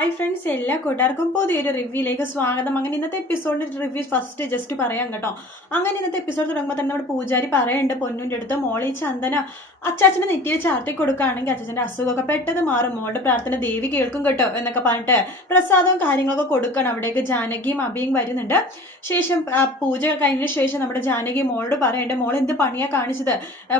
Hi friends, എല്ലാ കൂട്ടുകാർക്കും പുതിയൊരു റിവ്യൂയിലേക്ക് സ്വാഗതം. അങ്ങനെ ഇന്നത്തെ എപ്പിസോഡിന്റെ റിവ്യൂ ഫസ്റ്റ് ജസ്റ്റ് പറയാം കേട്ടോ. അങ്ങനെ ഇന്നത്തെ എപ്പിസോഡ് തുടങ്ങുമ്പോൾ തന്നെ നമ്മുടെ പൂജാരി പറയുന്നുണ്ട് പൊന്നുൻ്റെ അടുത്ത്, മോളെ ചന്ദന അച്ചാച്ചനെ നെറ്റിയെ ചാർത്തി കൊടുക്കുകയാണെങ്കിൽ അച്ചാച്ചൻ്റെ അസുഖമൊക്കെ പെട്ടെന്ന് മാറും, മോളുടെ പ്രാർത്ഥന ദേവി കേൾക്കും കേട്ടോ എന്നൊക്കെ പറഞ്ഞിട്ട് പ്രസാദവും കാര്യങ്ങളൊക്കെ കൊടുക്കണം. അവിടേക്ക് ജാനകിയും അഭിയും വരുന്നുണ്ട്. ശേഷം പൂജ കഴിഞ്ഞതിന് ശേഷം നമ്മുടെ ജാനകി മോളോട് പറയുന്നുണ്ട്, മോൾ എന്ത് പണിയാ കാണിച്ചത്,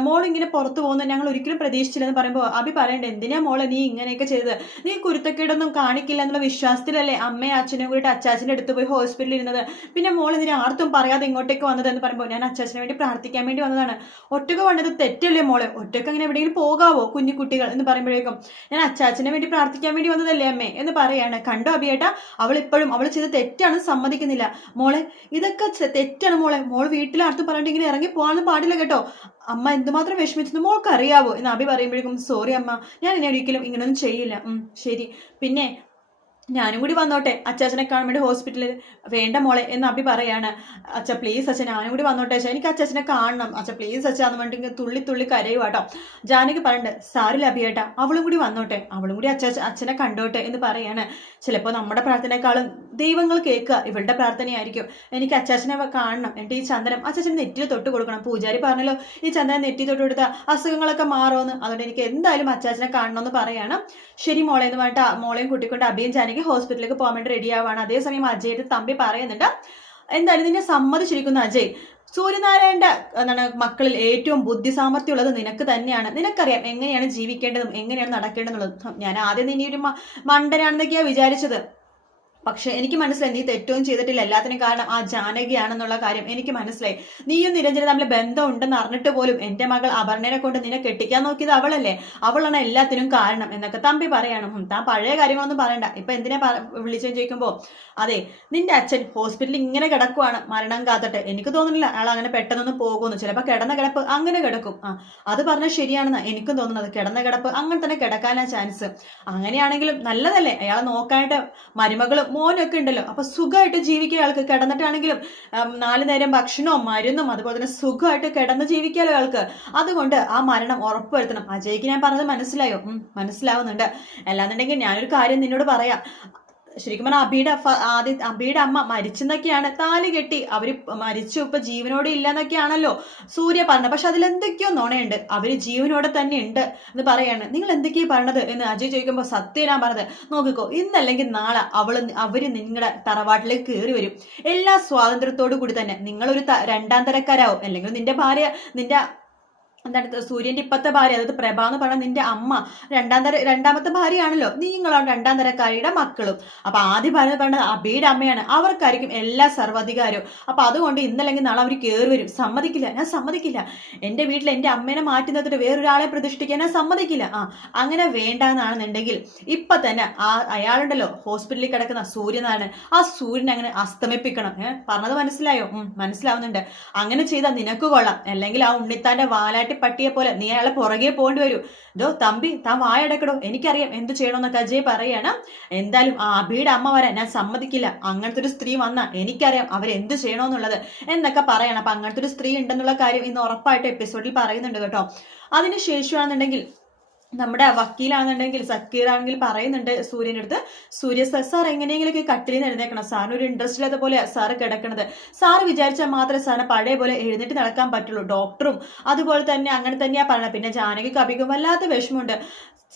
മോൾ ഇങ്ങനെ പുറത്തു പോകുന്നു ഞങ്ങൾ ഒരിക്കലും പ്രതീക്ഷിച്ചില്ലെന്ന് പറയുമ്പോൾ അഭി പറയുന്നുണ്ട്, എന്തിനാ മോളെ നീ ഇങ്ങനെയൊക്കെ ചെയ്തത്, നീ കുരുത്തക്കേടൊന്നും കാണിക്കില്ല എന്നുള്ള വിശ്വാസത്തിലല്ലേ അമ്മയും അച്ഛനും കൂടിയിട്ട് അച്ചാച്ചൻ്റെ അടുത്ത് പോയി ഹോസ്പിറ്റലിൽ ഇരുന്നത്, പിന്നെ മോൾ ഇതിനെ ആർത്തും പറയാതെ ഇങ്ങോട്ടേക്ക് വന്നതെന്ന് പറയുമ്പോൾ ഞാൻ അച്ചാച്ചന് വേണ്ടി പ്രാർത്ഥിക്കാൻ വേണ്ടി വന്നതാണ്, ഒറ്റക്ക് വന്നത് തെറ്റല്ലേ മോളെ, ഒറ്റക്ക് അങ്ങനെ എവിടെയെങ്കിലും പോകാവോ കുഞ്ഞു കുട്ടികൾ എന്ന് പറയുമ്പോഴേക്കും ഞാൻ അച്ചാച്ചനെ വേണ്ടി പ്രാർത്ഥിക്കാൻ വേണ്ടി വന്നതല്ലേ അമ്മേ എന്ന് പറയാണ്. കണ്ടോ അഭിയേട്ടാ, അവൾ ഇപ്പോഴും അവൾ ചെയ്ത് തെറ്റാണെന്ന് സമ്മതിക്കുന്നില്ല. മോളെ ഇതൊക്കെ തെറ്റാണ് മോളെ, മോൾ വീട്ടിൽ ആർത്തും പറഞ്ഞിട്ട് ഇങ്ങനെ ഇറങ്ങി പോകാനൊന്നും പാടില്ല കേട്ടോ, അമ്മ എന്തുമാത്രം വിഷമിച്ചെന്ന് മോൾക്ക് അറിയാവോ എന്ന് അഭി പറയുമ്പോഴേക്കും സോറി അമ്മ, ഞാൻ ഇനി ഒരിക്കലും ഇങ്ങനൊന്നും ചെയ്യില്ല. ശരി, പിന്നെ ഞാനും കൂടി വന്നോട്ടെ അച്ചാച്ചനെ കാണാൻ വേണ്ടി ഹോസ്പിറ്റലിൽ. വേണ്ട മോളെ എന്ന് അഭി പറയാണ്. അച്ഛ പ്ലീസ് അച്ഛൻ ഞാനും കൂടി വന്നോട്ടെ അച്ഛാ, എനിക്ക് അച്ചാച്ചനെ കാണണം അച്ഛ പ്ലീസ് അച്ഛാ എന്ന് പറഞ്ഞിട്ട് തുള്ളി തുള്ളി കരയുവാട്ടോ. ജാനകി പറയണ്ട്, സാറില്ല അഭിയേട്ടാ, അവളും കൂടി വന്നോട്ടെ, അവളും കൂടി അച്ഛനെ കണ്ടോട്ടെ എന്ന് പറയാണ്. ചിലപ്പോൾ നമ്മുടെ പ്രാർത്ഥനയെക്കാളും ദൈവങ്ങൾ കേൾക്കുക ഇവളുടെ പ്രാർത്ഥനയായിരിക്കും. എനിക്ക് അച്ചാച്ചനെ കാണണം, എന്നിട്ട് ഈ ചന്ദനം അച്ചാച്ചനെ നെറ്റിയിൽ തൊട്ട് കൊടുക്കണം. പൂജാരി പറഞ്ഞല്ലോ ഈ ചന്ദനം നെറ്റി തൊട്ട് കൊടുത്താൽ അസുഖങ്ങളൊക്കെ മാറുമെന്ന്, അതുകൊണ്ട് എനിക്ക് എന്തായാലും അച്ചാച്ചനെ കാണണമെന്ന് പറയാണ്. ശരി മോളെ എന്ന് പറഞ്ഞിട്ട് മോളെയും കൂട്ടിക്കൊണ്ട് അഭിയും ജാനകി ഹോസ്പിറ്റലിലേക്ക് പോകാൻ വേണ്ടി റെഡി ആവാണ്. അതേസമയം അജയുടെ തമ്പി പറയുന്നുണ്ട്, എന്തായാലും നിന്നെ സമ്മതിച്ചിരിക്കുന്നു അജയ്, സൂര്യനാരായണന്റെ മക്കളിൽ ഏറ്റവും ബുദ്ധി സാമർഥ്യം ഉള്ളത് നിനക്ക് തന്നെയാണ്, നിനക്കറിയാം എങ്ങനെയാണ് ജീവിക്കേണ്ടതും എങ്ങനെയാണ് നടക്കേണ്ടതെന്നുള്ളത്. ഞാൻ ആദ്യം നിന്നെ ഒരു മണ്ടനാണെന്നൊക്കെയാ വിചാരിച്ചത്, പക്ഷെ എനിക്ക് മനസ്സിലായി നീ തെറ്റവും ചെയ്തിട്ടില്ല, എല്ലാത്തിനും കാരണം ആ ജാനകിയാണെന്നുള്ള കാര്യം എനിക്ക് മനസ്സിലായി. നീയും നിരഞ്ജന തമ്മിൽ ബന്ധം ഉണ്ടെന്ന് അറിഞ്ഞിട്ട് പോലും എന്റെ മകൾ അപർണനെ കൊണ്ട് നിന്നെ കെട്ടിക്കാൻ നോക്കിയത് അവളല്ലേ, അവളാണ് എല്ലാത്തിനും കാരണം എന്നൊക്കെ തമ്പി പറയണം. താൻ പഴയ കാര്യങ്ങളൊന്നും പറയണ്ട, ഇപ്പൊ എന്തിനാ വിളിച്ചെന്ന് ചോദിക്കുമ്പോ, അതെ നിന്റെ അച്ഛൻ ഹോസ്പിറ്റലിൽ ഇങ്ങനെ കിടക്കുവാണ്, മരണം കാത്തട്ടെ, എനിക്ക് തോന്നുന്നില്ല അയാൾ അങ്ങനെ പെട്ടെന്നൊന്നും പോകുന്നു, ചിലപ്പോൾ കിടന്ന കിടപ്പ് അങ്ങനെ കിടക്കും. അത് പറഞ്ഞാൽ ശരിയാണെന്നാ എനിക്കും തോന്നുന്നത്, കിടന്ന കിടപ്പ് അങ്ങനെ തന്നെ കിടക്കാനാ ചാൻസ്. അങ്ങനെയാണെങ്കിലും നല്ലതല്ലേ, അയാളെ നോക്കാനായിട്ട് മരുമകളും മോനൊക്കെ ഉണ്ടല്ലോ, അപ്പൊ സുഖമായിട്ട് ജീവിക്കുക ആൾക്ക്, കിടന്നിട്ടാണെങ്കിലും 4 നേരം ഭക്ഷണവും മരുന്നും അതുപോലെ തന്നെ സുഖമായിട്ട് കിടന്ന് ജീവിക്കാലോ ആൾക്ക്. അതുകൊണ്ട് ആ മരണം ഉറപ്പുവരുത്തണം. അജയ്ക്ക് ഞാൻ പറഞ്ഞത് മനസ്സിലായോ? മനസ്സിലാവുന്നുണ്ട്. അല്ലാന്നുണ്ടെങ്കിൽ ഞാനൊരു കാര്യം നിന്നോട് പറയാം, ശരിക്കും പറഞ്ഞാൽ അബിയുടെ അമ്മ മരിച്ചെന്നൊക്കെയാണ്, താലി കെട്ടി അവര് മരിച്ചു, ഇപ്പൊ ജീവനോടെ ഇല്ല എന്നൊക്കെയാണല്ലോ സൂര്യ പറഞ്ഞത്, പക്ഷെ അതിലെന്തൊക്കെയോ നുണയുണ്ട്, അവര് ജീവനോടെ തന്നെ ഉണ്ട് എന്ന് പറയാണ്. നിങ്ങൾ എന്തൊക്കെയാ പറഞ്ഞത് എന്ന് അജയ് ചോദിക്കുമ്പോൾ സത്യം ഞാൻ പറഞ്ഞത്, നോക്കിക്കോ ഇന്നല്ലെങ്കിൽ നാളെ അവര് നിങ്ങളുടെ തറവാട്ടിലേക്ക് കയറി വരും, എല്ലാ സ്വാതന്ത്ര്യത്തോടു കൂടി തന്നെ. നിങ്ങളൊരു 2ാം തരക്കാരാവും, അല്ലെങ്കിൽ നിന്റെ ഭാര്യ നിന്റെ എന്താണ് സൂര്യന്റെ ഇപ്പത്തെ ഭാര്യ, അതായത് പ്രഭ എന്ന് പറഞ്ഞാൽ നിന്റെ അമ്മ 2ാമത്തെ ഭാര്യയാണല്ലോ, നിങ്ങളാണ് 2ാം തരക്കാരിയുടെ മക്കളും. അപ്പൊ ആദ്യ ഭാര്യ പറഞ്ഞത് അബിയുടെ അമ്മയാണ്, അവർക്കായിരിക്കും എല്ലാ സർവ്വാധികാരവും. അപ്പൊ അതുകൊണ്ട് ഇന്നല്ലെങ്കിൽ നാളെ അവർ കയറി വരും. സമ്മതിക്കില്ല, ഞാൻ സമ്മതിക്കില്ല. എന്റെ വീട്ടിൽ എന്റെ അമ്മേനെ മാറ്റി നിർത്തിട്ട് വേറൊരാളെ പ്രതിഷ്ഠിക്കാൻ ഞാൻ സമ്മതിക്കില്ല. അങ്ങനെ വേണ്ടെന്നാണെന്നുണ്ടെങ്കിൽ ഇപ്പൊ തന്നെ അയാളുണ്ടല്ലോ ഹോസ്പിറ്റലിൽ കിടക്കുന്ന സൂര്യനാണ്, ആ സൂര്യനെ അങ്ങനെ അസ്തമിപ്പിക്കണം. പറഞ്ഞത് മനസ്സിലായോ? മനസ്സിലാവുന്നുണ്ട്. അങ്ങനെ ചെയ്താൽ നിനക്ക് കൊള്ളാം, അല്ലെങ്കിൽ ആ ഉണ്ണിത്താന്റെ വാലാട്ടി പട്ടിയെ പോലെ നീ അയാളെ പുറകെ പോകേണ്ടി വരും. ഇതോ തമ്പി താൻ വായടക്കടോ, എനിക്കറിയാം എന്ത് ചെയ്യണമെന്നൊക്കെ അജയ് പറയാണ്. എന്തായാലും ആ അബിയുടെ അമ്മ വരാൻ ഞാൻ സമ്മതിക്കില്ല, അങ്ങനത്തെ ഒരു സ്ത്രീ വന്നാ എനിക്കറിയാം അവരെന്ത് ചെയ്യണമെന്നുള്ളത് എന്നൊക്കെ പറയണം. അപ്പൊ അങ്ങനത്തെ ഒരു സ്ത്രീ ഉണ്ടെന്നുള്ള കാര്യം ഇന്ന് ഉറപ്പായിട്ട് എപ്പിസോഡിൽ പറയുന്നുണ്ട് കേട്ടോ. അതിനുശേഷമാണെന്നുണ്ടെങ്കിൽ നമ്മുടെ വക്കീലാണെന്നുണ്ടെങ്കിൽ സക്കീറാണെങ്കിൽ പറയുന്നുണ്ട് സൂര്യൻ്റെ അടുത്ത്, സൂര്യ സാർ എങ്ങനെയെങ്കിലൊക്കെ കട്ടിലിൽ നിന്ന് എഴുന്നേക്കണം, സാറിന് ഒരു ഇൻട്രസ്റ്റ് ഇല്ലാത്ത പോലെ സാറ് കിടക്കണത്, സാറ് വിചാരിച്ചാൽ മാത്രമേ സാറിന് പഴയ പോലെ എഴുന്നേറ്റ് നടക്കാൻ പറ്റുള്ളൂ, ഡോക്ടറും അതുപോലെ തന്നെ അങ്ങനെ തന്നെയാ പറയണത്. പിന്നെ ജാനകി കവിക്കും വല്ലാത്ത വിഷമമുണ്ട്,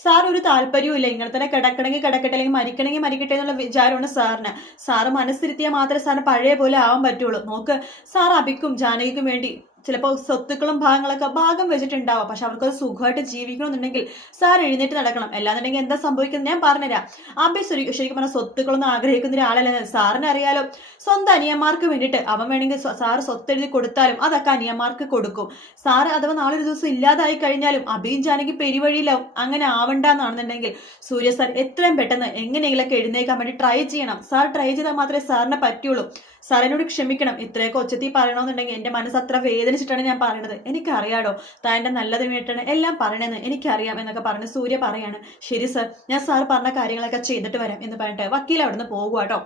സാർ ഒരു താല്പര്യവും ഇല്ല, ഇങ്ങനെ തന്നെ കിടക്കണമെങ്കിൽ കിടക്കട്ടെ അല്ലെങ്കിൽ മരിക്കണമെങ്കിൽ മരിക്കട്ടെ എന്നുള്ള വിചാരമാണ് സാറിന്. സാറ് മനസ്സിരുത്തിയാൽ മാത്രമേ സാറിന് പഴയ പോലെ ആവാൻ പറ്റുള്ളൂ. നോക്ക് സാർ അഭിക്കും ജാനകിക്കും വേണ്ടി ചിലപ്പോൾ സ്വത്തുക്കളും ഭാഗങ്ങളൊക്കെ ഭാഗം വെച്ചിട്ടുണ്ടാവാം, പക്ഷെ അവർക്കത് സുഖമായിട്ട് ജീവിക്കണമെന്നുണ്ടെങ്കിൽ സാർ എഴുന്നേറ്റ് നടക്കണം. അല്ലാന്നുണ്ടെങ്കിൽ എന്താ സംഭവിക്കുന്നത് ഞാൻ പറഞ്ഞുതരാം. അബി ശരിക്കും പറഞ്ഞാൽ സ്വത്തുക്കളൊന്നും ആഗ്രഹിക്കുന്ന ഒരാളല്ല, സാറിന് അറിയാലോ. സ്വന്തം അനിയന്മാർക്ക് വേണ്ടിയിട്ട് അവൻ വേണമെങ്കിൽ സാറ് സ്വത്ത് എഴുതി കൊടുത്താലും അതൊക്കെ അനിയന്മാർക്ക് കൊടുക്കും. സാറ് അഥവാ നാളെ ഒരു ദിവസം ഇല്ലാതായി കഴിഞ്ഞാലും അബിയും ജാനകി പെരുവഴിയിലാവും. അങ്ങനെ ആവണ്ടെന്നാണെന്നുണ്ടെങ്കിൽ സൂര്യ സാർ എത്രയും പെട്ടെന്ന് എങ്ങനെയെങ്കിലൊക്കെ എഴുന്നേക്കാൻ വേണ്ടി ട്രൈ ചെയ്യണം. സാർ ട്രൈ ചെയ്താൽ മാത്രമേ സാറിന് പറ്റുള്ളൂ. സാറിനോട് ക്ഷമിക്കണം, ഇത്രയൊക്കെ ഒച്ചത്തിൽ പറയണമെന്നുണ്ടെങ്കിൽ എൻ്റെ മനസ്സ് അത്ര വേദനിച്ചിട്ടാണ് ഞാൻ പറയുന്നത്, എനിക്കറിയാടോ താൻ എൻ്റെ നല്ലതിന് വേണ്ടിയിട്ടാണ് എല്ലാം പറയണമെന്ന് എനിക്കറിയാം എന്നൊക്കെ പറഞ്ഞ് സൂര്യ പറയാണ്. ശരി സർ, ഞാൻ സാർ പറഞ്ഞ കാര്യങ്ങളൊക്കെ ചെയ്തിട്ട് വരാം എന്ന് പറഞ്ഞിട്ട് വക്കീൽ അവിടെ നിന്ന് പോകുക കേട്ടോ.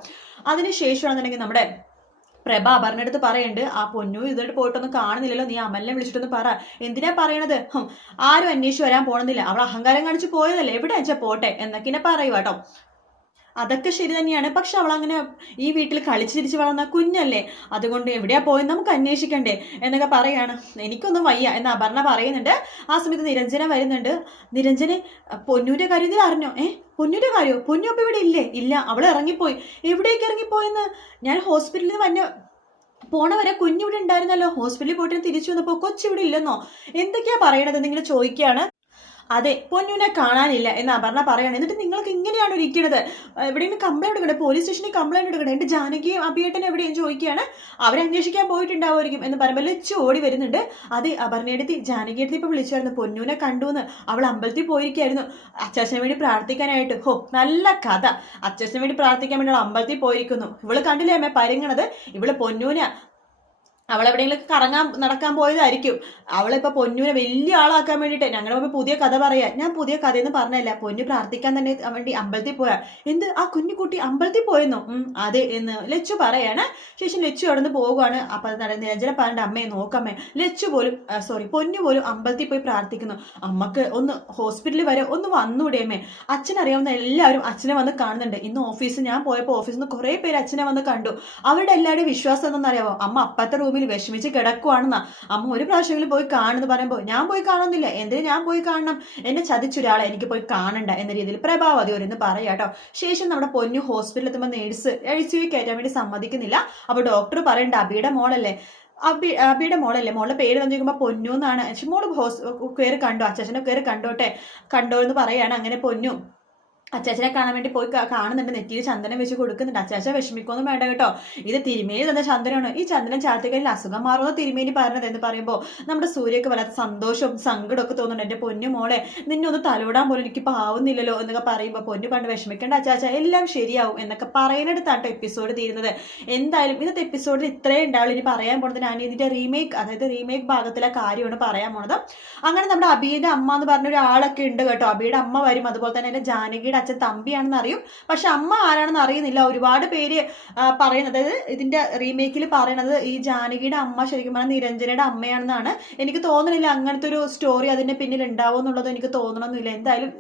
അതിനുശേഷമാണെന്നുണ്ടെങ്കിൽ നമ്മുടെ പ്രഭ അപർണ അടുത്ത് പറയുന്നുണ്ട്, ആ പൊന്നു ഇതായിട്ട് പോയിട്ടൊന്നും കാണുന്നില്ലല്ലോ, നീ അമലിനെ വിളിച്ചിട്ടൊന്ന് പറ. എന്തിനാ പറയണത്? ആരും അന്വേഷിച്ച് വരാൻ പോണെന്നില്ല, അവൾ അഹങ്കാരം കാണിച്ച് പോയതല്ലേ, എവിടെ വെച്ചാൽ പോട്ടെ എന്നൊക്കെ പറയുക കേട്ടോ. അതൊക്കെ ശരി തന്നെയാണ്. പക്ഷെ അവളങ്ങനെ ഈ വീട്ടിൽ കളിച്ച് ചിരിച്ച് വളർന്ന കുഞ്ഞല്ലേ, അതുകൊണ്ട് എവിടെയാ പോയെന്ന് നമുക്ക് അന്വേഷിക്കണ്ടേ എന്നൊക്കെ പറയാണ്. എനിക്കൊന്നും വയ്യ എന്ന് അപർണ പറയുന്നുണ്ട്. ആ സമയത്ത് നിരഞ്ജന വരുന്നുണ്ട്. നിരഞ്ജനെ പൊന്നൂന്റെ കാര്യത്തിൽ അറിഞ്ഞോ? പൊന്നൂന്റെ കാര്യോ? പൊന്നു അപ്പം ഇവിടെ ഇല്ലേ? ഇല്ല, അവൾ ഇറങ്ങിപ്പോയി. എവിടേക്ക് ഇറങ്ങിപ്പോയെന്ന്? ഞാൻ ഹോസ്പിറ്റലിൽ നിന്ന് വന്ന പോണവരെ കുഞ്ഞിവിടെ ഉണ്ടായിരുന്നല്ലോ. ഹോസ്പിറ്റലിൽ പോയിട്ട് തിരിച്ചു വന്നപ്പോൾ കൊച്ചിവിടെ ഇല്ലെന്നോ? എന്തൊക്കെയാ പറയണത് നിങ്ങൾ ചോദിക്കുകയാണ്. അതെ, പൊന്നുവിനെ കാണാനില്ല എന്ന് അപർണ പറയാണ്. എന്നിട്ട് നിങ്ങൾക്ക് ഇങ്ങനെയാണ് ഇരിക്കുന്നത്? എവിടെയെങ്കിലും കംപ്ലൈൻറ്റ് എടുക്കണേ, പോലീസ് സ്റ്റേഷനിൽ കംപ്ലൈൻറ്റ് എടുക്കണേ. എൻ്റെ ജാനകിയും അഭിയേട്ടനും എവിടെയും ചോദിക്കുകയാണ്. അവരന്വേഷിക്കാൻ പോയിട്ടുണ്ടാവുമായിരിക്കും എന്ന് പറയുമ്പോൾ ലച്ചു ഓടി വരുന്നുണ്ട്. അതെ, അപർണയെടുത്ത് ജാനകിയെടുത്ത് ഇപ്പോൾ വിളിച്ചായിരുന്നു, പൊന്നുവിനെ കണ്ടു എന്ന്. അവൾ അമ്പലത്തിൽ പോയിരിക്കായിരുന്നു അച്ചാച്ചന് വേണ്ടി പ്രാർത്ഥിക്കാനായിട്ട്. ഹോ, നല്ല കഥ. അച്ചാച്ചന് വേണ്ടി പ്രാർത്ഥിക്കാൻ വേണ്ടി അവൾ അമ്പലത്തിൽ പോയിരിക്കുന്നു. ഇവള് കണ്ടില്ലേ അമ്മ പരുങ്ങണത്? ഇവള് പൊന്നൂന അവളെവിടെയെങ്കിലും കറങ്ങാൻ നടക്കാൻ പോയതായിരിക്കും. അവളിപ്പോൾ പൊന്നുവിനെ വലിയ ആളാക്കാൻ വേണ്ടിയിട്ട് ഞങ്ങളുടെ മുമ്പ് പുതിയ കഥ പറയാം. ഞാൻ പുതിയ കഥയെന്ന് പറഞ്ഞല്ല, പൊന്നു പ്രാർത്ഥിക്കാൻ തന്നെ വേണ്ടി അമ്പലത്തിൽ പോയാ. എന്ത്, ആ കുഞ്ഞുകുട്ടി അമ്പലത്തിൽ പോയെന്നോ? അതെ എന്ന് ലച്ചു പറയാണ്. ശേഷം ലച്ചു അവിടെ നിന്ന് പോകുവാണ്. അപ്പം നിരഞ്ജന പറഞ്ഞ അമ്മയെ നോക്കമ്മേ, ലച്ചു പോലും പൊന്നു പോലും അമ്പലത്തിൽ പോയി പ്രാർത്ഥിക്കുന്നു. അമ്മക്ക് ഒന്ന് ഹോസ്പിറ്റലിൽ വരെ ഒന്ന് വന്നൂടെയമ്മേ. അച്ഛനറിയാവുന്ന എല്ലാവരും അച്ഛനെ വന്ന് കാണുന്നുണ്ട്. ഇന്ന് ഞാൻ പോയപ്പോൾ ഓഫീസിൽ നിന്ന് കുറേ പേര് അച്ഛനെ വന്ന് കണ്ടു. അവരുടെ എല്ലാവരുടെയും വിശ്വാസം എന്തെന്നറിയാമോ? അമ്മ അപ്പത്തെ റൂമിൽ വിഷമിച്ച് കിടക്കുവാണെന്നാ. അമ്മ ഒരു പ്രാവശ്യമെങ്കിലും പോയി കാണുന്നു പറയുമ്പോൾ ഞാൻ പോയി കാണുന്നില്ല. എന്തിനു ഞാൻ പോയി കാണണം? എന്നെ ചതിച്ചൊരാളെ എനിക്ക് പോയി കാണണ്ട എന്ന രീതിയിൽ പ്രഭാവതി ഒരു പറയാട്ടോ. ശേഷം നമ്മുടെ പൊന്നു ഹോസ്പിറ്റലിൽ എത്തുമ്പോൾ നേഴ്സ് ICU കയറ്റാൻ വേണ്ടി സമ്മതിക്കുന്നില്ല. അപ്പോൾ ഡോക്ടർ പറയണ്ട, അബിയുടെ മോളല്ലേ, മോളുടെ പേര് എന്ന് ചോദിക്കുമ്പോൾ പൊന്നു എന്നാണ്. മോള് കയറി കണ്ടോ, അച്ഛനെ കയറി കണ്ടോ എന്ന് പറയാണ്. അങ്ങനെ പൊന്നു അച്ചാച്ചനെ കാണാൻ വേണ്ടി പോയി കാണുന്നുണ്ട്. നെറ്റിയിൽ ചന്ദനം വെച്ച് കൊടുക്കുന്നുണ്ട്. അച്ചാച്ച വിഷമിക്കൊന്നും വേണ്ട കേട്ടോ, ഇത് തിരുമേനി തന്ന ചന്ദനമാണ്. ഈ ചന്ദനം ചാർത്തിക്കഴിഞ്ഞാൽ അസുഖം മാറുന്ന തിരുമേനി പറഞ്ഞത് എന്ന് പറയുമ്പോൾ നമ്മുടെ സൂര്യക്ക് വല്ലാത്ത സന്തോഷവും സങ്കടവും ഒക്കെ തോന്നുന്നുണ്ട്. എൻ്റെ പൊന്നു മോളെ, നിന്നെ ഒന്ന് തലോടാൻ പോലും എനിക്കിപ്പോൾ ആവുന്നില്ലല്ലോ എന്നൊക്കെ പറയുമ്പോൾ പൊന്നു പണ്ട് വിഷമിക്കേണ്ട അച്ചാച്ച, എല്ലാം ശരിയാവും എന്നൊക്കെ പറയുന്നിടത്താണ് എപ്പിസോഡ് തീരുന്നത്. എന്തായാലും ഇന്നത്തെ എപ്പിസോഡിൽ ഇത്രയും ഉണ്ടാവുള്ളൂ. ഇനി പറയാൻ പോകുന്നത് ഞാൻ ഇതിൻ്റെ റീമേക്ക് ഭാഗത്തിലെ കാര്യമാണ് പറയാൻ പോണത്. അങ്ങനെ നമ്മുടെ അബിയുടെ അമ്മ എന്ന് പറഞ്ഞ ഒരാളൊക്കെ ഉണ്ട് കേട്ടോ. അബിയുടെ അമ്മ വരും. അതുപോലെ തന്നെ എൻ്റെ ജാനകിയുടെ അച്ഛൻ തമ്പിയാണെന്ന് അറിയും, പക്ഷെ അമ്മ ആരാണെന്ന് അറിയുന്നില്ല. ഒരുപാട് പേര് പറയുന്നത്, അതായത് ഇതിന്റെ റീമേക്കിൽ പറയണത് ഈ ജാനകിയുടെ അമ്മ ശരിക്കും പറഞ്ഞാൽ നിരഞ്ജനയുടെ അമ്മയാണെന്നാണ്. എനിക്ക് തോന്നുന്നില്ല അങ്ങനത്തെ ഒരു സ്റ്റോറി അതിന്റെ പിന്നിൽ ഉണ്ടാവും എന്നുള്ളത് എനിക്ക് തോന്നണമെന്നില്ല. എന്തായാലും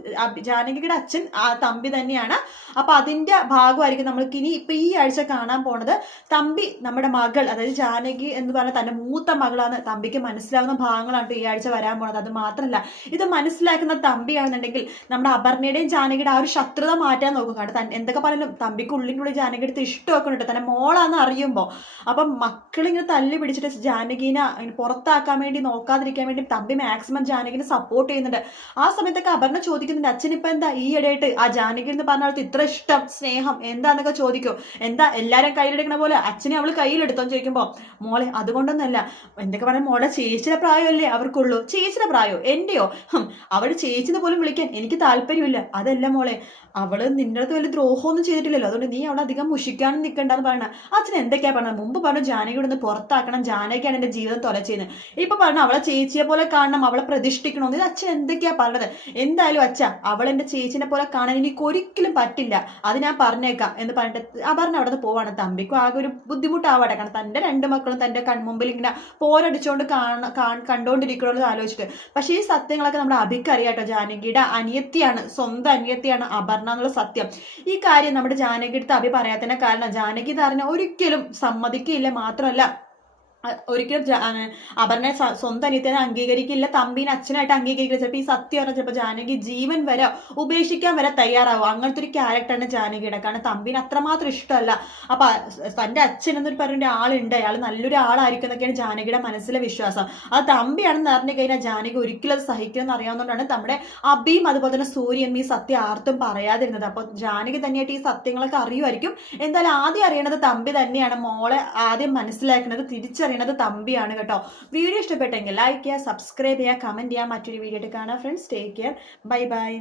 ജാനകിയുടെ അച്ഛൻ തമ്പി തന്നെയാണ്. അപ്പൊ അതിന്റെ ഭാഗമായിരിക്കും നമ്മൾക്ക് ഇനി ഇപ്പൊ ഈ ആഴ്ച കാണാൻ പോണത്. തമ്പി നമ്മുടെ മകൾ, അതായത് ജാനകി എന്ന് പറഞ്ഞാൽ തന്റെ മൂത്ത മകളാണ്. തമ്പിക്ക് മനസ്സിലാവുന്ന ഭാഗങ്ങളാണ് ഈ ആഴ്ച വരാൻ പോണത്. അത് മാത്രമല്ല, ഇത് മനസ്സിലാക്കുന്ന തമ്പിയാണെന്നുണ്ടെങ്കിൽ നമ്മുടെ അപർണയുടെയും ജാനകിയുടെ ആ ഒരു ശത്രുത മാറ്റാൻ നോക്കും. കാരണം എന്തൊക്കെ പറഞ്ഞാലും തമ്പിക്ക് ഉള്ളിനുള്ളിൽ ജാനകി എടുത്ത് ഇഷ്ടമൊക്കെ ഉണ്ട്, തന്നെ മോളാന്ന് അറിയുമ്പോൾ. അപ്പം മക്കളിങ്ങനെ തല്ലി പിടിച്ചിട്ട് ജാനകീനെ പുറത്താക്കാൻ വേണ്ടി നോക്കാതിരിക്കാൻ വേണ്ടി തമ്പി മാക്സിമം ജാനകിനെ സപ്പോർട്ട് ചെയ്യുന്നുണ്ട്. ആ സമയത്തൊക്കെ അപർണ ചോദിക്കുന്നുണ്ട്, അച്ഛനിപ്പോൾ എന്താ ഈ ഇടയായിട്ട് ആ ജാനകി എന്ന് പറഞ്ഞാൽ ഇത്ര ഇഷ്ടം സ്നേഹം എന്താന്നൊക്കെ ചോദിക്കും. എന്താ എല്ലാവരും കയ്യിലെടുക്കണ പോലെ അച്ഛനെ അവൾ കയ്യിലെടുത്തോന്ന് ചോദിക്കുമ്പോൾ, മോളെ അതുകൊണ്ടൊന്നല്ല, എന്തൊക്കെ പറയാൻ, മോളെ ചേച്ചിയുടെ പ്രായമല്ലേ അവർക്കുള്ളൂ. ചേച്ചിയുടെ പ്രായോ എന്റെയോ? അവൾ ചേച്ചിന്ന് പോലും വിളിക്കാൻ എനിക്ക് താല്പര്യമില്ല. അതല്ല മോളെ, അവള് നിന്റെ അടുത്ത് വലിയ ദ്രോഹമൊന്നും ചെയ്തിട്ടില്ലല്ലോ, അതുകൊണ്ട് നീ അവളെ അധികം മുഷിക്കാനും നിൽക്കണ്ടെന്ന് പറയണ. അച്ഛൻ എന്തൊക്കെയാ പറഞ്ഞത്? മുമ്പ് പറഞ്ഞു ജാനകിയോട് ഒന്ന് പുറത്താക്കണം, ജാനകിയാണ് എന്റെ ജീവിതം തൊലച്ചെന്ന്. ഇപ്പൊ പറഞ്ഞു അവളെ ചേച്ചിയെ പോലെ കാണണം, അവളെ പ്രതിഷ്ഠിക്കണമെന്ന്. ഇത് അച്ഛൻ എന്തൊക്കെയാ പറഞ്ഞത്? എന്തായാലും അച്ഛ, അവളെന്റെ ചേച്ചിനെ പോലെ കാണാൻ എനിക്ക് ഒരിക്കലും പറ്റില്ല, അത് ഞാൻ പറഞ്ഞേക്കാം എന്ന് പറഞ്ഞിട്ട് അപർണ അവിടെ നിന്ന് പോവാണ്. തമ്പിക്കും ആകെ ഒരു ബുദ്ധിമുട്ടാവട്ടെ, കാരണം തന്റെ രണ്ട് മക്കളും തന്റെ കൺമുമ്പിൽ ഇങ്ങനെ പോരടിച്ചോണ്ട് കണ്ടോണ്ടിരിക്കണമെന്ന് ആലോചിച്ചിട്ട്. പക്ഷേ ഈ സത്യങ്ങളൊക്കെ നമ്മുടെ അഭിക്കറിയാട്ടോ. ജാനകിയുടെ അനിയത്തിയാണ്, സ്വന്തം അനിയത്തിയാണ് അപർണ എന്നുള്ള സത്യം. ഈ കാര്യം നമ്മുടെ ജാനകിയുടെ അഭി പറയാത്തതിന്റെ കാരണം ജാനകി ഇത് അറിഞ്ഞ ഒരിക്കലും സമ്മതിക്കില്ല. മാത്രമല്ല ഒരിക്കലും അപർണ സ്വന്തം അനിയത്തിനെ അംഗീകരിക്കില്ല, തമ്പീനെ അച്ഛനായിട്ട് അംഗീകരിക്കില്ല. ചിലപ്പോൾ ഈ സത്യം പറഞ്ഞാൽ ചിലപ്പോൾ ജാനകി ജീവൻ വരെ ഉപേക്ഷിക്കാൻ വരെ തയ്യാറാവും. അങ്ങനത്തെ ഒരു ക്യാരക്ടറാണ് ജാനകിയുടെ. കാരണം തമ്പീനെ അത്രമാത്രം ഇഷ്ടമല്ല. അപ്പൊ തന്റെ അച്ഛൻ എന്നൊരു പറഞ്ഞ ആളുണ്ട്, അയാൾ നല്ലൊരു ആളായിരിക്കും എന്നൊക്കെയാണ് ജാനകിയുടെ മനസ്സിലെ വിശ്വാസം. അത് തമ്പിയാണെന്ന് അറിഞ്ഞു കഴിഞ്ഞാൽ ജാനകി ഒരിക്കലും അത് സഹിക്കുമെന്ന് അറിയാവുന്നതുകൊണ്ടാണ് നമ്മുടെ അബിയും അതുപോലെ തന്നെ സൂര്യനും ഈ സത്യം ആർത്തും പറയാതിരുന്നത്. അപ്പൊ ജാനകി തന്നെയായിട്ട് ഈ സത്യങ്ങളൊക്കെ അറിയുമായിരിക്കും. എന്തായാലും ആദ്യം അറിയണത് തമ്പി തന്നെയാണ്. മോളെ ആദ്യം മനസ്സിലാക്കുന്നത്, തിരിച്ചറിയണത് തമ്പിയാണ് കേട്ടോ. വീഡിയോ ഇഷ്ടപ്പെട്ടെങ്കിൽ ലൈക്ക് ചെയ്യുക, സബ്സ്ക്രൈബ് ചെയ്യുക, കമന്റ് ചെയ്യുക. മറ്റൊരു വീഡിയോ ആയിട്ട് കാണാം friends. Take care, bye bye.